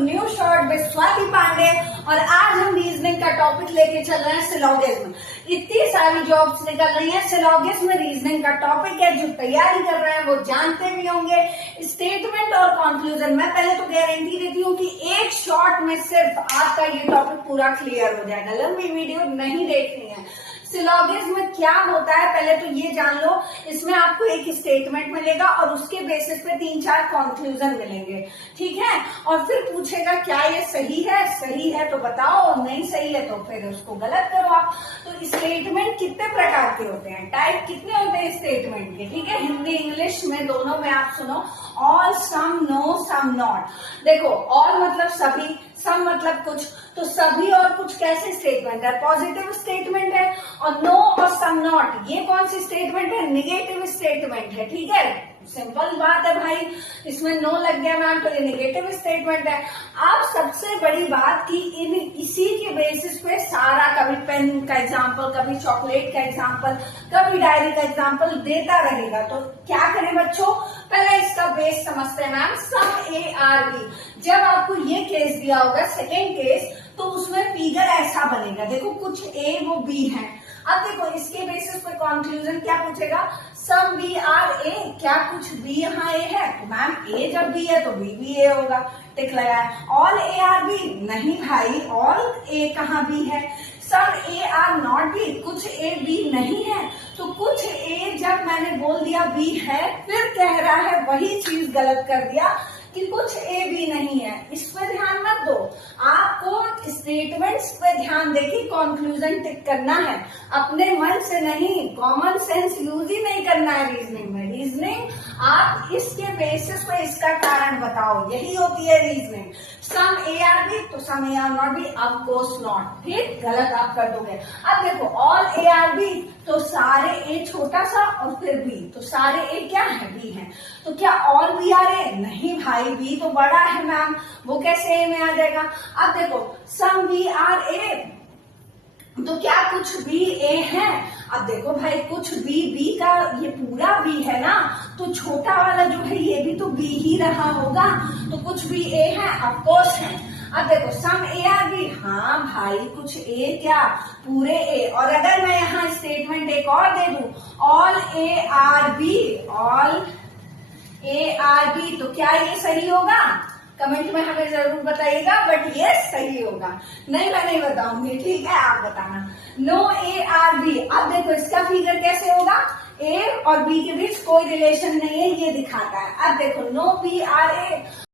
New short with Swati Pandey. और आज हम रीजनिंग का टॉपिक लेके चल रहे हैं सिलोगिज्म। इतनी सारी जॉब्स निकल रही हैं, सिलोगिज्म रीजनिंग का टॉपिक है। जो तैयारी कर रहे हैं वो जानते भी होंगे। स्टेटमेंट और कंक्लूजन, मैं पहले तो गारंटी देती हूँ कि एक शॉर्ट में सिर्फ आपका ये टॉपिक पूरा क्लियर हो जाएगा। लंबी वीडियो नहीं देखनी है। सिलोगिज्म क्या होता है पहले तो ये जान लो। इसमें आपको एक स्टेटमेंट मिलेगा और उसके बेसिस पे 3-4 कंक्लूजन मिलेंगे, ठीक है। और फिर पूछेगा क्या ये सही है तो बताओ, और नहीं सही है तो फिर उसको गलत करो आप। तो स्टेटमेंट कितने प्रकार के होते हैं, टाइप कितने होते हैं स्टेटमेंट के, ठीक है। हिंदी इंग्लिश में दोनों में आप सुनो। All, some, no, some, not. देखो ऑल मतलब सभी, सम मतलब कुछ, तो सभी और कुछ कैसे स्टेटमेंट है, पॉजिटिव स्टेटमेंट है। और नो और सम नॉट ये कौन सी स्टेटमेंट है, निगेटिव स्टेटमेंट है, ठीक है। सिंपल बात है भाई, इसमें नो लग गया मैम तो ये निगेटिव स्टेटमेंट है। अब सबसे बड़ी बात कि इन इसी के बेसिस पे सारा, कभी पेन का एग्जांपल, कभी चॉकलेट का एग्जांपल, कभी डायरी का एग्जांपल देता रहेगा। तो क्या करें बच्चों, पहले इसका बेस समझते हैं ma'am. Some A are B, जब आपको ये केस दिया होगा सेकेंड केस, तो उसमें फिगर ऐसा बनेगा। देखो कुछ ए वो बी है। अब देखो इसके बेसिस पे कंक्लूजन क्या पूछेगा, सम बी आर ए, क्या कुछ बी यहाँ ए है, तो मैम ए जब बी है तो बी भी ए होगा, टिक लगाया। ऑल ए आर बी, नहीं भाई ऑल ए कहाँ बी है। सम ए आर नॉट बी, कुछ ए बी नहीं है। तो कुछ ए जब मैंने बोल दिया बी है, फिर कह रहा है वही चीज गलत कर दिया कि कुछ ए बी नहीं है। इस पे ध्यान मत दो, आपको स्टेटमेंट्स पे ध्यान देके कंक्लूजन टिक करना है, अपने मन से नहीं। कॉमन सेंस यूज ही नहीं करना है रीजनिंग में। रीजनिंग आप इसके बेसिस पे इसका कारण बताओ, यही होती है reasoning. Some A are B, तो some A are not B, of course not, फिर गलत आप कर दोगे। अब देखो ऑल ए आर बी, तो सारे ए छोटा सा और फिर बी, तो सारे ए क्या है, बी है। तो क्या ऑल बी आर ए, नहीं भाई बी तो बड़ा है मैम, वो कैसे ए में आ जाएगा। अब देखो सम बी आर ए, तो क्या कुछ बी ए है। अब देखो भाई कुछ बी का ये पूरा बी है ना, तो छोटा वाला जो है ये भी तो बी ही रहा होगा, तो कुछ बी ए है, ऑफ कोर्स है। अब देखो सम ए आर बी, हाँ भाई कुछ ए क्या, पूरे ए। और अगर मैं यहाँ स्टेटमेंट एक और दे दूं, all A are B, all A are B, तो क्या ये सही होगा, कमेंट में हमें जरूर बताइएगा। बट ये सही होगा, नहीं मैं नहीं बताऊंगी, ठीक है आप बताना। नो ए आर बी, अब देखो इसका फिगर कैसे होगा, ए और बी के बीच कोई रिलेशन नहीं है ये दिखाता है। अब देखो नो बी आर ए,